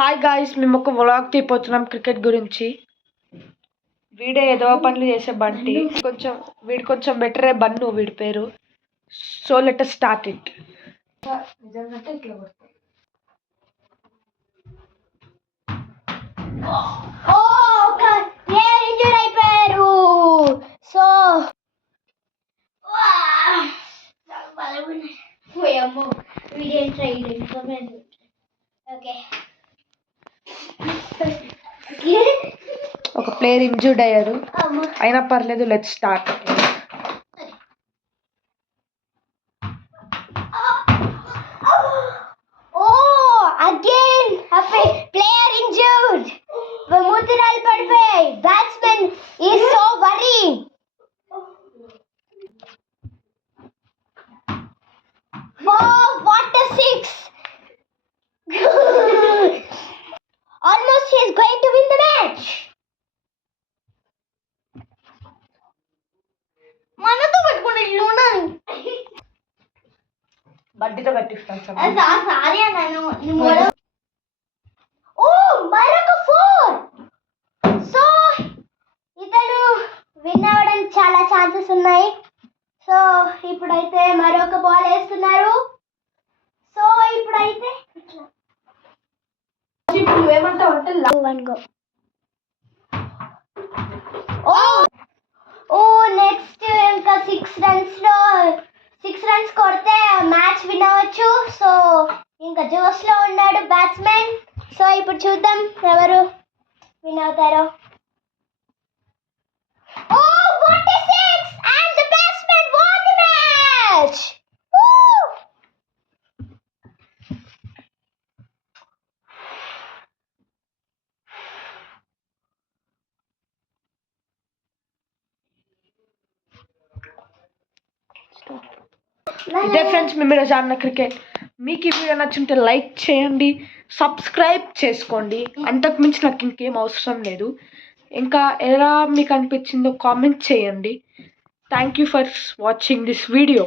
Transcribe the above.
Hi guys, మేము ఒక వ్లాగ్ తీపోతున్నాం క్రికెట్ గురించి. వీడే ఏదో పనులు చేసే బంటి, వీడు కొంచెం బెటరే బన్ను వీడి పేరు. So let us start it. నిజంగా ఇట్లా కొడతాయి. ఒక ప్లేయర్ ఇంజూర్ అయిపోయారు. సో అమ్మో వీడియో ట్రైన్ ఓకే. ఒక ప్లేయర్ ఇంజూర్డ్ అయ్యారు, అయినా పర్లేదు, let's start. Again a player injured. మూతిరాలు పడిపోయాయి. Batsman is so worried. Oh, what a six. Almost he is going to win the match. మనతో పెట్టుకుని ఇల్లునా బడ్డీతో కట్టిస్తాను. సారీ అన్నాను. ఓ మరొక 4. సో ఇతను విన్ అవ్వడానికి చాలా ఛాన్సెస్ ఉన్నాయి. సో ఇప్పుడైతే మరొక బాల్ వేస్తున్నారు. సో ఇప్పుడైతే ఏమంటావు అంటే 1 గో. ఓ నెక్స్ట్ ఇంకా 6 రన్స్ కొడితే మ్యాచ్ విన్ అవ్వచ్చు. సో ఇంకా జోస్ లో ఉన్నాడు బ్యాట్స్మెన్. సో ఇప్పుడు చూద్దాం ఎవరు విన్ అవుతారో. Oh what a six and the batsmen won the match. ఇదే ఫ్రెండ్స్, మేము ఈరోజు ఆడిన క్రికెట్. మీకు ఈ వీడియో నచ్చుంటే లైక్ చేయండి, సబ్స్క్రైబ్ చేసుకోండి. అంతకు మించి నాకు ఇంకేం అవసరం లేదు. ఇంకా ఎలా మీకు అనిపించిందో కామెంట్ చేయండి. Thank you for watching this video.